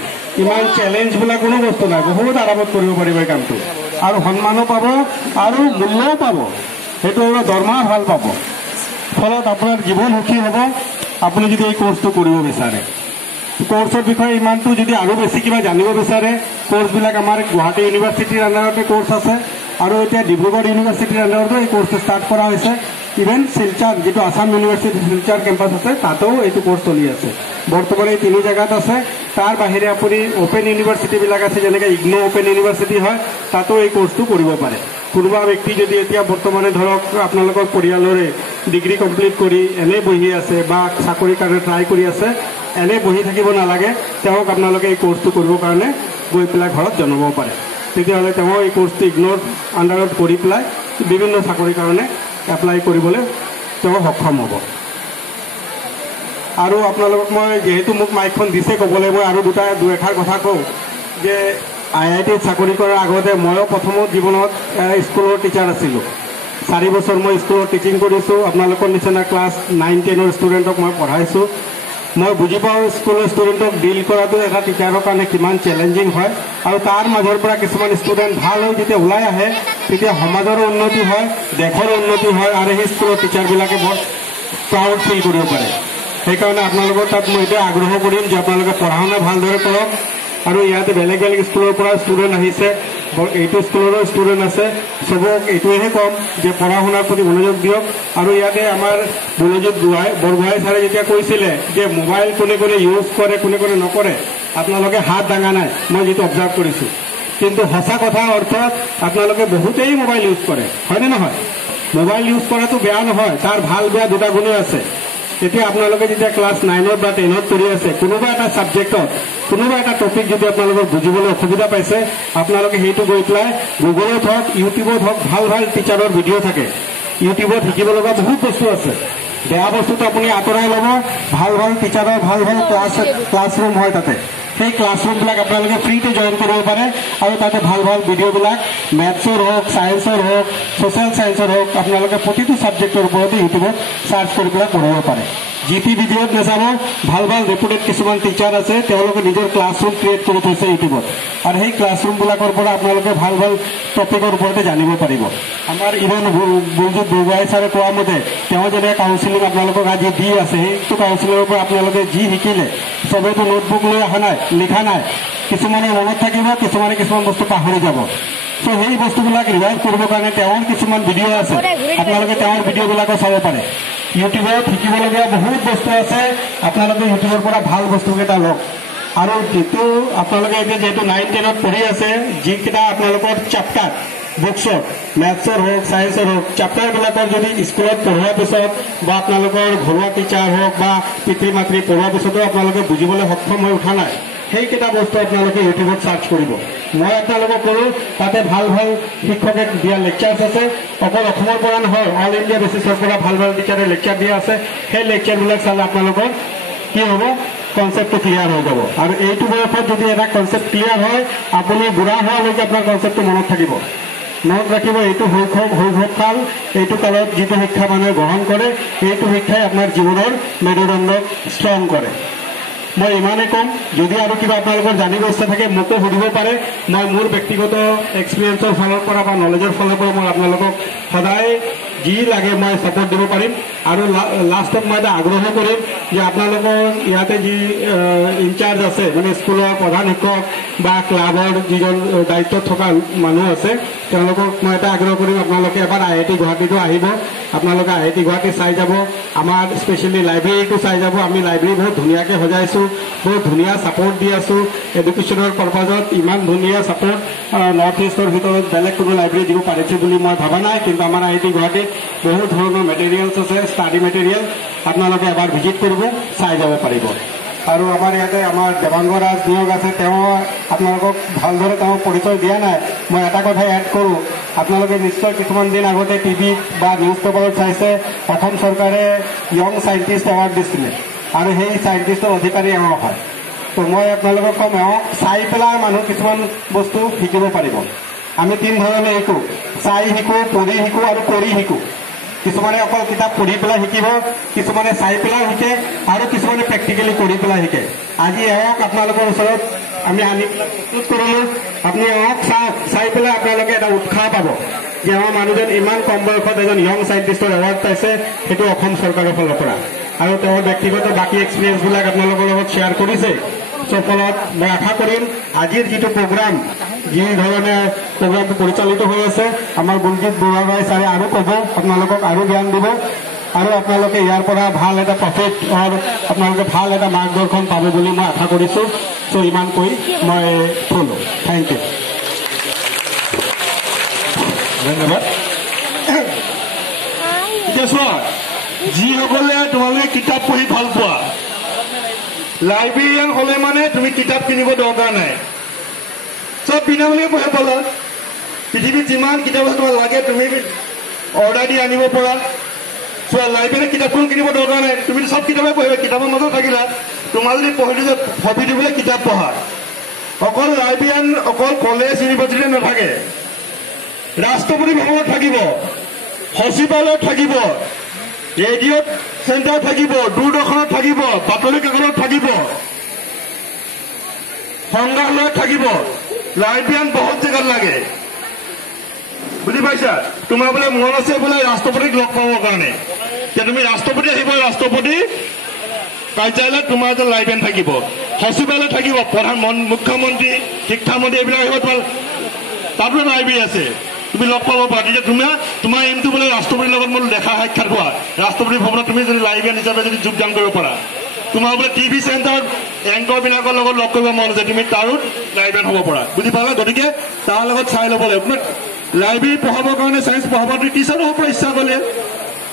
ইমান চেলেঞ্জ বোলা কোনো বস্তু নাই, বহুত আৰামত কৰিব পাৰিব এই কামটো। আৰু সন্মানো পাব আৰু মূল্যও পাব, সেইটো দৰমহা ভাল পাব। ফলত আপোনাৰ জীৱন সুখী হ'ব আপুনি যদি এই কোৰ্চটো কৰিব বিচাৰে। কোৰ্চৰ বিষয়ে ইমানটো যদি আৰু বেছি কিবা জানিব বিচাৰে, কোৰ্চবিলাক আমাৰ গুৱাহাটী ইউনিভাৰ্চিটিৰ আণ্ডাৰতে কোৰ্চ আছে আৰু এতিয়া ডিব্ৰুগড় ইউনিভাৰ্চিটিৰ আণ্ডাৰতো এই কোৰ্চটো ষ্টাৰ্ট কৰা হৈছে। ইভেন শিলচৰ যিটো আসাম ইউনিভাৰ্চিটি শিলচৰ কেম্পাছ আছে তাতেও এইটো কোৰ্চ চলি আছে বৰ্তমান এই 3 জেগাত আছে তাৰ বাহিৰে আপুনি ওপেন ইউনিভাৰ্চিটিবিলাক আছে যেনেকৈ ইগনো ওপেন ইউনিভাৰ্চিটি হয় তাতেও এই কোৰ্চটো কৰিব পাৰে কোনোবা ব্যক্তি যদি এতিয়া বৰ্তমানে ধৰক আপোনালোকৰ পৰিয়ালৰে ডিগ্ৰী কমপ্লিট কৰি এনে বহি আছে বা চাকৰিৰ কাৰণে ট্ৰাই কৰি আছে এনে বহি থাকিব নালাগে তেওঁক আপোনালোকে এই কোৰ্চটো কৰিবৰ কাৰণে গৈ পেলাই ঘৰত জনাব পাৰে তেতিয়াহ'লে তেওঁ এই কোৰ্চটো ইগনোৰ আণ্ডাৰত কৰি পেলাই বিভিন্ন চাকৰিৰ কাৰণে এপ্লাই কৰিবলৈ তেওঁ সক্ষম হ'ব আৰু আপোনালোকক মই যেহেতু মোক মাইকখন দিছে ক'বলৈ মই আৰু দুই এষাৰ কথা কওঁ যে IITত চাকৰি কৰাৰ আগতে ময়ো প্ৰথমত জীৱনত স্কুলৰ টিচাৰ আছিলোঁ 4 বছৰ মই স্কুলত টিচিং কৰিছোঁ আপোনালোকৰ নিচিনা ক্লাছ 9-10ৰ ষ্টুডেণ্টক মই পঢ়াইছোঁ মই বুজি পাওঁ স্কুলৰ ষ্টুডেণ্টক ডিল কৰাটো এটা টিচাৰৰ কাৰণে কিমান চেলেঞ্জিং হয় আৰু তাৰ মাজৰ পৰা কিছুমান ষ্টুডেণ্ট ভাল হৈ যেতিয়া ওলাই আহে তেতিয়া সমাজৰ উন্নতি হয় দেশৰ উন্নতি হয় আৰু সেই স্কুলৰ টিচাৰবিলাকে বৰ প্ৰাউড ফিল কৰিব পাৰে সেইকাৰণে আপোনালোকৰ তাত মই এতিয়া আগ্ৰহ কৰিম যে আপোনালোকে পঢ়া শুনা ভালদৰে কৰক আৰু ইয়াতে বেলেগ বেলেগ স্কুলৰ পৰা ষ্টুডেণ্ট আহিছে এইটো স্কুলৰো ষ্টুডেণ্ট আছে চবক এইটোহে ক'ম যে পঢ়া শুনাৰ প্ৰতি মনোযোগ দিয়ক আৰু ইয়াতে আমাৰ মনোযোগ বৰগোহাঁই ছাৰে যেতিয়া কৈছিলে যে মোবাইল কোনে কোনে ইউজ কৰে কোনে কোনে নকৰে আপোনালোকে হাত দাঙা নাই মই যিটো অবজাৰ্ভ কৰিছোঁ কিন্তু সঁচা কথা অৰ্থত আপোনালোকে বহুতেই মোবাইল ইউজ কৰে হয়নে নহয় মোবাইল ইউজ কৰাটো বেয়া নহয় তাৰ ভাল বেয়া দুটা গুণে আছে এতিয়া আপোনালোকে যেতিয়া ক্লাছ 9ত বা 10ত পঢ়ি আছে কোনোবা এটা ছাবজেক্টত কোনোবা এটা টপিক যদি আপোনালোকৰ বুজিবলৈ অসুবিধা পাইছে আপোনালোকে সেইটো গৈ পেলাই গুগলত হওক ইউটিউবত হওক ভাল ভাল টিচাৰৰ ভিডিঅ' থাকে ইউটিউবত শিকিব লগা বহুত বস্তু আছে বেয়া বস্তুটো আপুনি আঁতৰাই ল'ব ভাল ভাল টিচাৰৰ ভাল ভাল ক্লাছৰুম হয় তাতে সেই ক্লাছৰুমবিলাক আপোনালোকে ফ্ৰীতে জইন কৰিব পাৰে আৰু তাতে ভাল ভাল ভিডিঅ'বিলাক মেথছৰ হওক ছায়েন্সৰ হওক ছ'চিয়েল ছায়েন্সৰ হওক আপোনালোকে প্ৰতিটো ছাবজেক্টৰ ওপৰতে ইউটিউবত চাৰ্চ কৰি পেলাই পঢ়িব পাৰে যিটি ভিডিঅ'ত নাচাব ভাল ভাল ৰেপুটেড কিছুমান টিচাৰ আছে তেওঁলোকে নিজৰ ক্লাছৰুম ক্ৰিয়েট কৰি থৈছে ইউটিউবত আৰু সেই ক্লাছৰুমবিলাকৰ পৰা আপোনালোকে ভাল ভাল টপিকৰ ওপৰতে জানিব পাৰিব আমাৰ ইভেন বুলজিৎ বৰগোহাঁই ছাৰে কোৱা মতে তেওঁ যেনে কাউন্সিলিং আপোনালোকক আজি দি আছে সেইটো কাউন্সিলিঙৰ পৰা আপোনালোকে যি শিকিলে চবেইতো নোটবুক লৈ অহা নাই লিখা নাই কিছুমানে মনত থাকিব কিছুমানে কিছুমান বস্তু পাহৰি যাব চ' সেই বস্তুবিলাক ৰিভাইভ কৰিবৰ কাৰণে তেওঁৰ কিছুমান ভিডিঅ' আছে আপোনালোকে তেওঁৰ ভিডিঅ'বিলাকো চাব পাৰে ইউটিউবত শিকিবলগীয়া বহুত বস্তু আছে আপোনালোকে ইউটিউবৰ পৰা ভাল বস্তুকেইটা লওক আৰু যিটো আপোনালোকে এতিয়া যিহেতু 9-10ত পঢ়ি আছে যিকেইটা আপোনালোকৰ চেপ্টাৰ বুকছত মেথছৰ হওক ছায়েন্সৰ হওক চেপ্টাৰবিলাকৰ যদি স্কুলত পঢ়োৱাৰ পিছত বা আপোনালোকৰ ঘৰুৱা টিচাৰ হওক বা পিতৃ মাতৃ পঢ়োৱাৰ পিছতো আপোনালোকে বুজিবলৈ সক্ষম হৈ উঠা নাই সেইকেইটা বস্তু আপোনালোকে ইউটিউবত চাৰ্চ কৰিব মই আপোনালোকক ক'লোঁ তাতে ভাল ভাল শিক্ষকে দিয়া লেকচাৰ্ছ আছে অকল অসমৰ পৰা নহয় অল ইণ্ডিয়া বেচিছৰ পৰা ভাল ভাল টিচাৰে লেকচাৰ দিয়া আছে সেই লেকচাৰবিলাক চালে আপোনালোকৰ কি হ'ব কনচেপ্টটো ক্লিয়াৰ হৈ যাব আৰু এইটো বয়সত যদি এটা কনচেপ্ট ক্লিয়াৰ হয় আপুনি বুঢ়া হোৱালৈকে আপোনাৰ কনচেপ্টটো মনত থাকিব মনত ৰাখিব এইটো শৈশৱকাল এইটো কালত যিটো শিক্ষা মানুহে গ্ৰহণ কৰে এইটো শিক্ষাই আপোনাৰ জীৱনৰ মেৰুদণ্ডক ষ্ট্ৰং কৰে মই ইমানেই ক'ম যদি আৰু কিবা আপোনালোকৰ জানিব ইচ্ছা থাকে মোকো সুধিব পাৰে মই মোৰ ব্যক্তিগত এক্সপিৰিয়েঞ্চৰ ফালৰ পৰা বা নলেজৰ ফালৰ পৰা মই আপোনালোকক সদায় যি লাগে মই ছাপৰ্ট দিব পাৰিম আৰু লাষ্টত মই এটা আগ্ৰহ কৰিম যে আপোনালোকৰ ইয়াতে যি ইনচাৰ্জ আছে মানে স্কুলৰ প্ৰধান শিক্ষক বা ক্লাবৰ যিজন দায়িত্বত থকা মানুহ আছে তেওঁলোকক মই এটা আগ্ৰহ কৰিম আপোনালোকে এবাৰ IIT গুৱাহাটীতো আহিব আপোনালোকে IIT গুৱাহাটী চাই যাব আমাৰ স্পেচিয়েলি লাইব্ৰেৰীটো চাই যাব আমি লাইব্ৰেৰী বহুত ধুনীয়াকৈ সজাইছোঁ বহুত ধুনীয়া ছাপৰ্ট দি আছোঁ এডুকেশ্যনৰ পাৰপাজত ইমান ধুনীয়া ছাপৰ্ট নৰ্থ ইষ্টৰ ভিতৰত বেলেগ কোনো লাইব্ৰেৰী দিব পাৰিছে বুলি মই ভবা নাই কিন্তু আমাৰ IIT গুৱাহাটীত বহুত ধৰণৰ মেটেৰিয়েলছ আছে ষ্টাডি মেটেৰিয়েল আপোনালোকে এবাৰ ভিজিট কৰিব চাই যাব পাৰিব আৰু আমাৰ ইয়াতে আমাৰ দেৱাংগ ৰাজ নিয়োগ আছে তেওঁ আপোনালোকক ভালদৰে তেওঁ পৰিচয় দিয়া নাই মই এটা কথা এড কৰোঁ আপোনালোকে নিশ্চয় কিছুমান দিন আগতে টিভিত বা নিউজ পেপাৰত চাইছে অসম চৰকাৰে য়ং চাইণ্টিষ্ট এৱাৰ্ড দিছিলে আৰু সেই চাইণ্টিষ্টৰ অধিকাৰী এওঁ হয় তো মই আপোনালোকক ক'ম এওঁক চাই পেলাই মানুহ কিছুমান বস্তু শিকিব পাৰিব আমি 3 ধৰণে শিকোঁ চাই শিকোঁ পঢ়ি শিকোঁ আৰু কৰি শিকোঁ কিছুমানে অকল কিতাপ পঢ়ি পেলাই শিকিব কিছুমানে চাই পেলাই শিকে আৰু কিছুমানে প্ৰেক্টিকেলি কৰি পেলাই শিকে আজি এওঁক আপোনালোকৰ ওচৰত আমি আনি পেলাই প্ৰস্তুত কৰিলোঁ আপুনি এওঁক চাওক চাই পেলাই আপোনালোকে এটা উৎসাহ পাব যে আমাৰ মানুহজন ইমান কম বয়সত এজন য়ং চাইণ্টিষ্টৰ এৱাৰ্ড পাইছে সেইটো অসম চৰকাৰৰ ফালৰ পৰা আৰু তেওঁৰ ব্যক্তিগত বাকী এক্সপিৰিয়েঞ্চবিলাক আপোনালোকৰ লগত শ্বেয়াৰ কৰিছে চ' ফলত মই আশা কৰিম আজিৰ যিটো প্ৰগ্ৰাম যি ধৰণে প্ৰগ্ৰামটো পৰিচালিত হৈ আছে আমাৰ গুণজিত বৰুৱা ছাৰে আৰু ক'ব, আপোনালোকক আৰু জ্ঞান দিব আৰু আপোনালোকে ইয়াৰ পৰা ভাল এটা প্ৰফিট আৰু আপোনালোকে ভাল এটা মাৰ্গদৰ্শন পাব বুলি মই আশা কৰিছোঁ। চ' ইমান কৈ মই থলোঁ। Thank you. ধন্যবাদ। এতিয়া চোৱা, যিসকলে তোমালোকে কিতাপ পঢ়ি ভাল পোৱা, লাইব্ৰেৰিয়ান হ'লে মানে তুমি কিতাপ কিনিব দৰকাৰ নাই, চব বিনামূলীয়া পঢ়িব পালা। পৃথিৱীত যিমান কিতাপ আছে তোমাৰ লাগে তুমি অৰ্ডাৰ দি আনিব পৰা। চোৱা, লাইব্ৰেৰীত কিতাপখন কিনিব দৰকাৰ নাই, তুমি চব কিতাপে পঢ়িবা, কিতাপৰ মাজত থাকিলা। তোমাৰ যদি পঢ়িলে যে হবি দিবলৈ কিতাপ পঢ়া, অকল লাইব্ৰেৰিয়ান অকল কলেজ ইউনিভাৰ্চিটিতে নাথাকে, ৰাষ্ট্ৰপতি ভৱনত থাকিব, সচিবালয়ত থাকিব, ৰেডিঅ'ত চেণ্টাৰ থাকিব, দূৰদৰ্শনত থাকিব, বাতৰি কাকতত থাকিব, সংগ্ৰহালয়ত থাকিব। লাইব্ৰেৰিয়ান বহুত জেগাত লাগে, বুজি পাইছা? তোমাৰ বোলে মন আছে বোলে ৰাষ্ট্ৰপতিক লগ পাবৰ কাৰণে, এতিয়া তুমি ৰাষ্ট্ৰপতি আহিব, ৰাষ্ট্ৰপতি কাৰ্যালয়ত তোমাৰ যে লাইব্ৰেৰিয়ান থাকিব, সচিবালয়ত থাকিব, মুখ্যমন্ত্ৰী, শিক্ষামন্ত্ৰী এইবিলাক আহিব, তোমাৰ তাতো লাইব্ৰেৰী আছে, তুমি লগ পাব পাৰা। তেতিয়া তোমাৰ এইমটো বোলে ৰাষ্ট্ৰপতিৰ লগত মোৰ দেখা সাক্ষাৎ হোৱা, ৰাষ্ট্ৰপতি ভৱনত তুমি যদি লাইব্ৰেৰিয়ান হিচাপে যদি যোগদান কৰিব পাৰা। তোমাৰ বোলে টিভি চেণ্টাৰত এংকৰবিলাকৰ লগত লগ কৰিব মন আছে, তুমি তাৰো লাইব্ৰেৰিয়ান হ'ব পাৰা, বুজি পালা? গতিকে তাৰ লগত চাই ল'ব লাগিব। লাইব্ৰেৰী পঢ়াবৰ কাৰণে চায়েন্স পঢ়াব টিচাৰো হ'ব পৰা ইচ্ছা কৰিলে,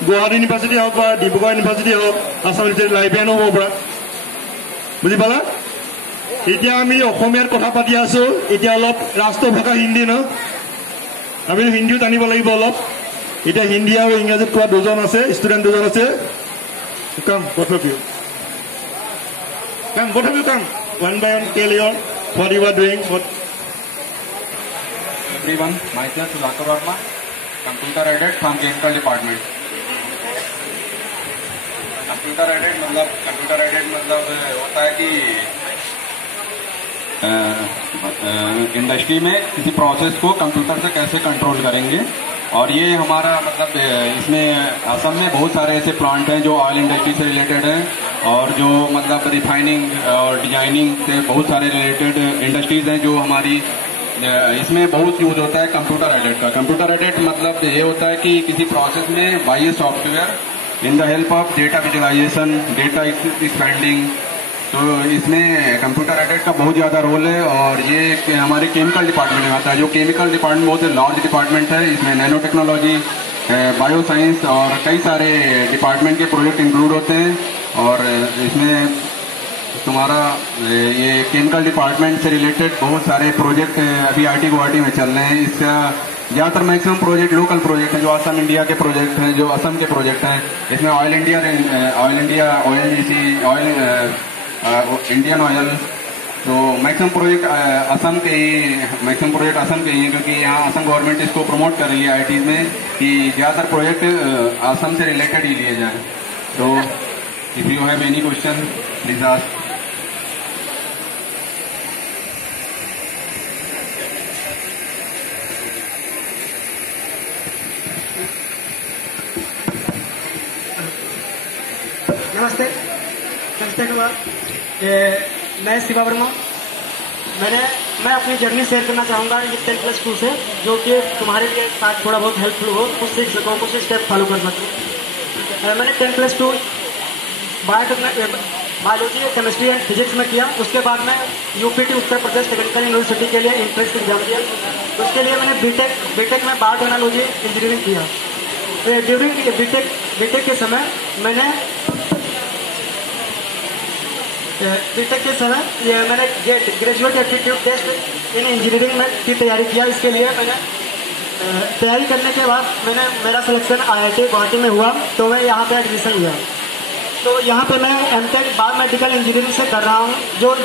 গুৱাহাটী ইউনিভাৰ্চিটি হওক বা ডিব্ৰুগড় ইউনিভাৰ্চিটি হওক, আছাম ইউনিভাৰ্চিটি লাইব্ৰেৰিয়ানো হ'ব পৰা, বুজি পালা? এতিয়া আমি অসমীয়াত কথা পাতি আছো, এতিয়া অলপ ৰাষ্ট্ৰভাষা হিন্দী ন, আমি হিন্দীও জানিব লাগিব অলপ। এতিয়া হিন্দী আৰু ইংৰাজীত কোৱা দুজন আছে, ষ্টুডেণ্ট দুজন আছে। কাম both of you come one by one, tell your what you are doing. What everyone, myself Sudhakar Verma, computer aided from chemical department. Computer aided मतलब होता है कि इंडस्ट्री में किसी प्रोसेस को कंप्यूटर से कैसे कंट्रोल करेंगे। और ये हमारा मतलब इसमें असम में बहुत सारे ऐसे प्लांट हैं जो ऑयल इंडस्ट्री से रिलेटेड हैं, और जो मतलब रिफाइनिंग और डिजाइनिंग से बहुत सारे रिलेटेड इंडस्ट्रीज हैं जो हमारी इसमें बहुत यूज होता है कंप्यूटर एडेड का। कंप्यूटर एडेड मतलब ये होता है कि किसी प्रोसेस में by software in the help of data visualisation, data expanding, तो इसमें कंप्यूटर एडेड का बहुत ज़्यादा रोल है। और ये हमारे केमिकल डिपार्टमेंट में आता है, जो केमिकल डिपार्टमेंट बहुत लार्ज डिपार्टमेंट है। इसमें नैनो टेक्नोलॉजी, बायो साइंस और कई सारे डिपार्टमेंट के प्रोजेक्ट इंक्लूड होते हैं। और इसमें तुम्हारा ये केमिकल डिपार्टमेंट से रिलेटेड बहुत सारे प्रोजेक्ट अभी IIT गुवाहाटी में चल रहे हैं। इसका ज़्यादातर मैक्सिमम प्रोजेक्ट लोकल प्रोजेक्ट हैं, जो असम इंडिया के प्रोजेक्ट हैं, जो असम के प्रोजेक्ट हैं। इसमें oil India, ONGC, Indian oil, तो मैक्सिमम प्रोजेक्ट असम के ही हैं, क्योंकि यहाँ असम गवर्नमेंट इसको प्रमोट कर रही है IIT में कि ज़्यादातर प्रोजेक्ट असम से रिलेटेड ही लिए जाएं। तो if you have any question please ask. नमस्ते मैं शिवा वर्मा। मैं अपनी जर्नी शेयर करना चाहूँगा ये 10+2 से, जो कि तुम्हारे लिए साथ थोड़ा बहुत हेल्पफुल हो, कुछ सीख सको, कुछ स्टेप फॉलो कर सको। मैंने 10+2 बायोलॉजी, केमिस्ट्री एंड फिजिक्स में किया। उसके बाद मैं UPT Uttar Pradesh technical university के लिए एंट्रेंस एग्जाम दिया। उसके लिए मैंने बीटेक में बायोटेक्नोलॉजी इंजीनियरिंग किया। ड्यूरिंग बीटेक के समय मैंने GATE graduate aptitude test in engineering में की तैयारी किया। इसके लिए मैंने तैयारी करने के बाद मेरा सिलेक्शन IIT गुवाहाटी में हुआ, तो मैं यहाँ पे एडमिशन लिया। तो यहाँ पे मैं MTech बायोमेडिकल इंजीनियरिंग से कर रहा हूँ,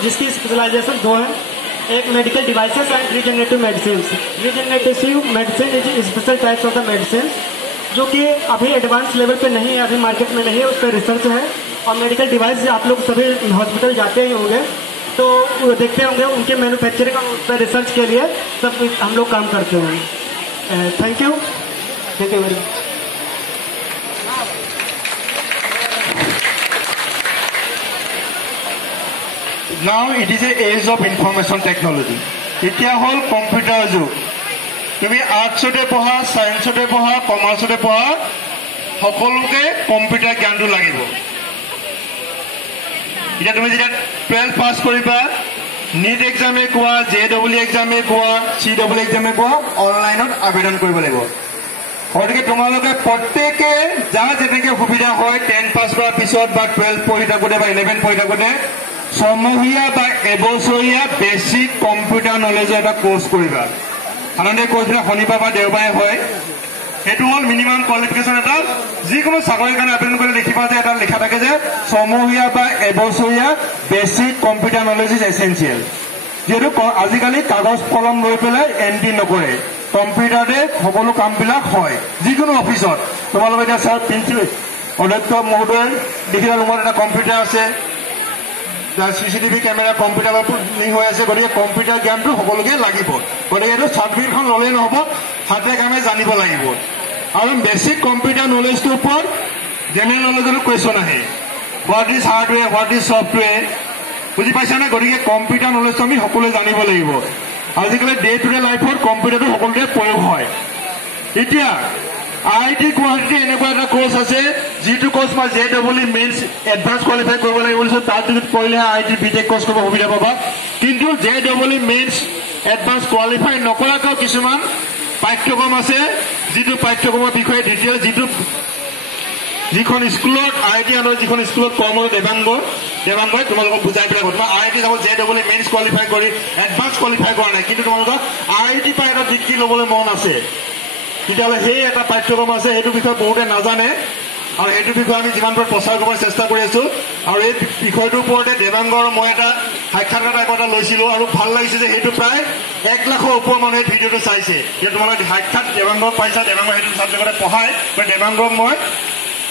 जिसकी स्पेशलाइजेशन 2 है। एक medical devices and regenerative medicine. Regenerative medicine is special types of the medicine जो कि अभी एडवांस लेवल पे नहीं है, अभी मार्केट में नहीं है, उस पर रिसर्च है। और मेडिकल डिवाइस आप लोग सभी हॉस्पिटल जाते ही होंगे तो देखते होंगे, उनके मैन्युफैक्चरिंग पर रिसर्च के लिए सब हम लोग काम करते हैं। Thank you very much. Now it is an age of information technology. এতিয়া হ'ল কম্পিউটাৰ যুগ তুমি আৰ্টছতে পঢ়া ছায়েন্সতে পঢ়া কমাৰ্চতে পঢ়া সকলোকে কম্পিউটাৰ জ্ঞানটো লাগিব এতিয়া তুমি যেতিয়া 12 পাছ কৰিবা নীট এক্সামে কোৱা JEE এক্সামে কোৱা CEE এক্সামে কোৱা অনলাইনত আবেদন কৰিব লাগিব গতিকে তোমালোকে প্ৰত্যেকে যাৰ যেনেকৈ সুবিধা হয় 10 পাছ কৰাৰ পিছত বা 12 পঢ়ি থাকোঁতে বা 11 পঢ়ি থাকোঁতে ছমহীয়া বা এবছৰীয়া বেছিক কম্পিউটাৰ নলেজৰ এটা কোৰ্চ কৰিবা সাধাৰণতে কোৰ্চবিলাক শনিবাৰ বা দেওবাৰে হয় সেইটো হ'ল মিনিমাম কোৱালিফিকেশ্যন এটা যিকোনো চাকৰিৰ কাৰণে আবেদন কৰিলে দেখিবা যে এটা লিখা থাকে যে ছমহীয়া বা এবছৰীয়া basic computer knowledge is essential যিহেতু আজিকালি কাগজ কলম লৈ পেলাই এণ্ট্ৰি নকৰে কম্পিউটাৰতে সকলো কামবিলাক হয় যিকোনো অফিচত তোমালোকে এতিয়া ছাৰ প্ৰিন্সিপাল অধ্যক্ষ মহোদয় দেখিলা ৰুমত এটা কম্পিউটাৰ আছে CCTV কেমেৰা কম্পিউটাৰৰ লিংক হৈ আছে গতিকে কম্পিউটাৰ জ্ঞানটো সকলোকে লাগিব গতিকে এইটো চাৰ্টিফিকেটখন ল'লেই নহ'ব হাতে কামে জানিব লাগিব আৰু বেছিক কম্পিউটাৰ নলেজটোৰ ওপৰত জেনেৰেল নলেজৰো কুৱেশ্যন আহে what is hardware what is software বুজি পাইছানে গতিকে কম্পিউটাৰ নলেজটো আমি সকলোৱে জানিব লাগিব আজিকালি ডে টু ডে লাইফত কম্পিউটাৰটো সকলোতে প্ৰয়োগ হয় এতিয়া IIT গুৱাহাটীতে এনেকুৱা এটা কোৰ্চ আছে যিটো কোৰ্চ মই JEE মেইনছ এডভান্স কোৱালিফাই কৰিব লাগিব বুলিছোঁ তাত যদি কৰিলেহে IIT BTech কোৰ্চ কৰিব সুবিধা পাবা কিন্তু JEE মেইনছ এডভান্স কোৱালিফাই নকৰাকৈ কিছুমান পাঠ্যক্ৰম আছে যিটো পাঠ্যক্ৰমৰ বিষয়ে ডিটেইল যিখন স্কুলত IIT আনৰ যিখন স্কুলত কৰ্মৰত দেৱাংগই তোমালোকক বুজাই পেলাই তোমাৰ IIT যাব JEE মেইনছ কোৱালিফাই কৰি এডভান্স কোৱালিফাই কৰা নাই কিন্তু তোমালোকক IIT পৰা এটা ডিগ্ৰী ল'বলৈ মন আছে তেতিয়াহ'লে সেই এটা পাঠ্যক্ৰম আছে সেইটো বিষয়ে বহুতে নাজানে আৰু সেইটো বিষয়ে আমি যিমান পাৰোঁ প্ৰচাৰ কৰাৰ চেষ্টা কৰি আছোঁ আৰু এই বিষয়টোৰ ওপৰতে দেৱাংগৰ মই এটা সাক্ষাৎকাৰ টাইপ এটা লৈছিলোঁ আৰু ভাল লাগিছে যে সেইটো প্ৰায় 1 লাখৰ ওপৰ মানুহে ভিডিঅ'টো চাইছে যে তোমালোকে সাক্ষাৎ দেৱাংগক পাইছা দেৱাংগৰ সেইটো ছাবজেক্টতে পঢ়ায় দেৱাংগক মই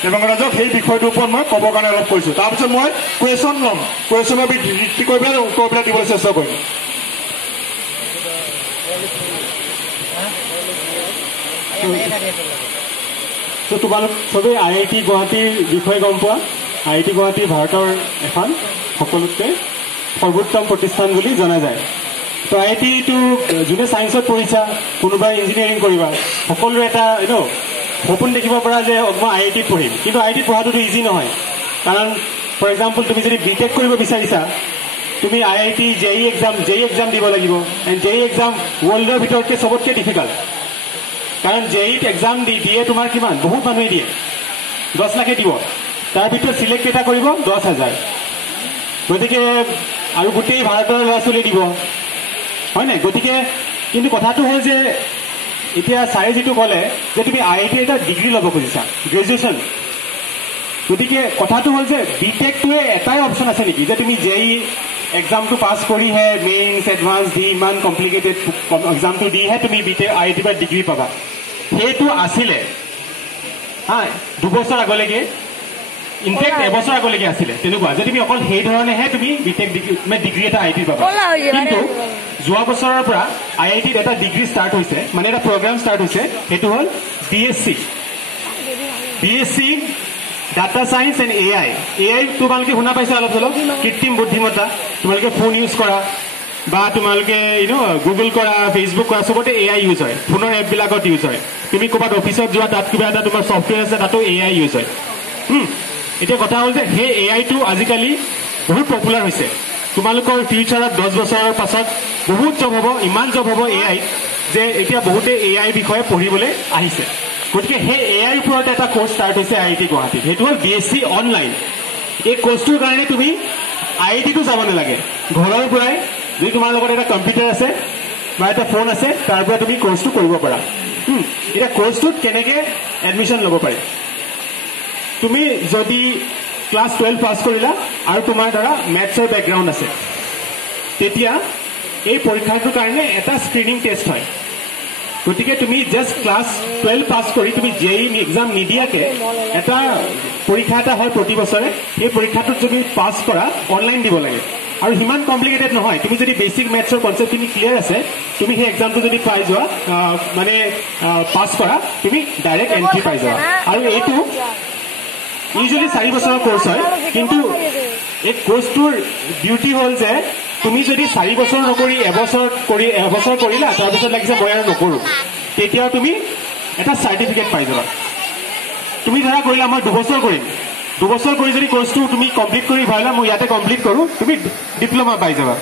দেৱাংগৰাজক সেই বিষয়টোৰ ওপৰত মই ক'বৰ কাৰণে অলপ কৈছোঁ তাৰপিছত মই কুৱেশ্যন ল'ম কুৱেশ্যনৰ ভিত্তি কৰি পেলাই উত্তৰবিলাক দিবলৈ চেষ্টা কৰিম তোমালোক চবেই IIT গুৱাহাটীৰ বিষয়ে গম পোৱা IIT গুৱাহাটী ভাৰতৰ এখন সকলোতকৈ সৰ্বোত্তম প্ৰতিষ্ঠান বুলি জনা যায় তো IITটো যোনে ছায়েন্সত পঢ়িছা কোনোবাই ইঞ্জিনিয়াৰিং কৰিবা সকলোৰে এটা সপোন দেখিব পৰা যে মই IITত পঢ়িম কিন্তু IITত পঢ়াটোতো ইজি নহয় কাৰণ ফৰ এক্সাম্পল তুমি যদি BTech কৰিব বিচাৰিছা তুমি IIT JEE এক্সাম দিব লাগিব এণ্ড JEE এক্সাম ৱৰ্ল্ডৰ ভিতৰতকৈ চবতকৈ ডিফিকাল্ট কাৰণ JEEত এক্সাম দিয়ে তোমাৰ কিমান বহুত মানুহে দিয়ে 10 লাখে দিব তাৰ ভিতৰত চিলেক্ট কেইটা কৰিব 10,000 গতিকে আৰু গোটেই ভাৰতৰ ল'ৰা ছোৱালী দিব হয় নাই গতিকে কিন্তু কথাটো হ'ল যে এতিয়া ছাৰে যিটো ক'লে যে তুমি IIT এটা ডিগ্ৰী ল'ব খুজিছা গ্ৰেজুৱেশ্যন গতিকে কথাটো হ'ল যে BTechটোৱে এটাই অপশ্যন আছে নেকি যে তুমি JEE এক্সামটো পাছ কৰিহে মেইনছ এডভান্স দি ইমান কমপ্লিকেটেড এক্সামটো দিহে তুমি IIT পৰা ডিগ্ৰী পাবা সেইটো আছিলে হা 2 বছৰ আগলৈকে ইনফেক্ট এবছৰ আগলৈকে আছিলে তেনেকুৱা যে তুমি অকল সেই ধৰণেহে তুমি BTech ডিগ্ৰী এটা IIT পাবা কিন্তু যোৱা বছৰৰ পৰা IITত এটা ডিগ্ৰী ষ্টাৰ্ট হৈছে মানে এটা প্ৰগ্ৰাম ষ্টাৰ্ট হৈছে সেইটো হ'ল BSc data science and AI তোমালোকে শুনা পাইছা অলপ চলপ কৃত্ৰিম বুদ্ধিমত্তা তোমালোকে ফোন ইউজ কৰা বা তোমালোকে গুগল কৰা ফেচবুক কৰা চবতে AI ইউজ হয় ফোনৰ এপবিলাকত ইউজ হয় তুমি ক'ৰবাত অফিচত যোৱা তাত কিবা এটা তোমাৰ ছফ্টৱেৰ আছে তাতো AI ইউজ হয় এতিয়া কথা হ'ল যে সেই AIটো আজিকালি বহুত পপুলাৰ হৈছে তোমালোকৰ ফিউচাৰত 10 বছৰৰ পাছত বহুত জব হ'ব ইমান জব হ'ব AI যে এতিয়া বহুতে AI বিষয়ে পঢ়িবলৈ আহিছে গতিকে সেই AIৰ ওপৰত এটা কোৰ্চ ষ্টাৰ্ট হৈছে IIT গুৱাহাটীত সেইটো হ'ল BSc অনলাইন এই কোৰ্চটোৰ কাৰণে তুমি IITটো যাব নালাগে ঘৰৰ পৰাই যদি তোমাৰ লগত এটা কম্পিউটাৰ আছে বা এটা ফোন আছে তাৰ পৰা তুমি কোৰ্চটো কৰিব পাৰা এতিয়া কোৰ্চটোত কেনেকৈ এডমিশ্যন ল'ব পাৰি তুমি যদি ক্লাছ 12 পাছ কৰিলা আৰু তোমাৰ দ্বাৰা মেথছৰ বেকগ্ৰাউণ্ড আছে তেতিয়া এই পৰীক্ষাটোৰ কাৰণে এটা স্ক্ৰিনিং টেষ্ট হয় গতিকে তুমি জাষ্ট ক্লাছ 12 পাছ কৰি তুমি JEE এক্সাম নিদিয়াকৈ এটা পৰীক্ষা এটা হয় প্ৰতি বছৰে সেই পৰীক্ষাটোত যদি পাছ কৰা অনলাইন দিব লাগে আৰু সিমান কমপ্লিকেটেড নহয় তুমি যদি বেছিক মেথছৰ কনচেপ্টখিনি ক্লিয়াৰ আছে তুমি সেই এক্সামটো যদি পাই যোৱা মানে পাছ কৰা তুমি ডাইৰেক্ট এণ্ট্ৰি পাই যাবা আৰু এইটো ইউজুৱেলি 4 বছৰৰ কোৰ্চ হয় কিন্তু এই কোৰ্চটোৰ বিউটি হ'ল যে তুমি যদি 4 বছৰ নকৰি এবছৰ কৰিলা তাৰপিছত লাগিছে মই আৰু নকৰোঁ, তেতিয়াও তুমি এটা চাৰ্টিফিকেট পাই যাবা। তুমি ধৰা কৰিলা মই 2 বছৰ কৰিম, 2 বছৰ কৰি যদি কোৰ্চটো তুমি কমপ্লিট কৰি ভাবিলা মই ইয়াতে কমপ্লিট কৰোঁ, তুমি ডিপ্ল'মা পাই যাবা।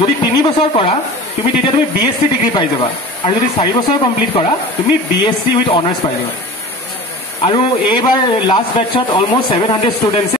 যদি 3 বছৰ কৰা তুমি তেতিয়া তুমি BSc ডিগ্ৰী পাই যাবা, আৰু যদি 4 বছৰ কমপ্লিট কৰা তুমি BSc উইথ অনাৰ্ছ পাই যাবা। আৰু এইবাৰ লাষ্ট বেটছত অলমষ্ট 700 ষ্টুডেণ্টছে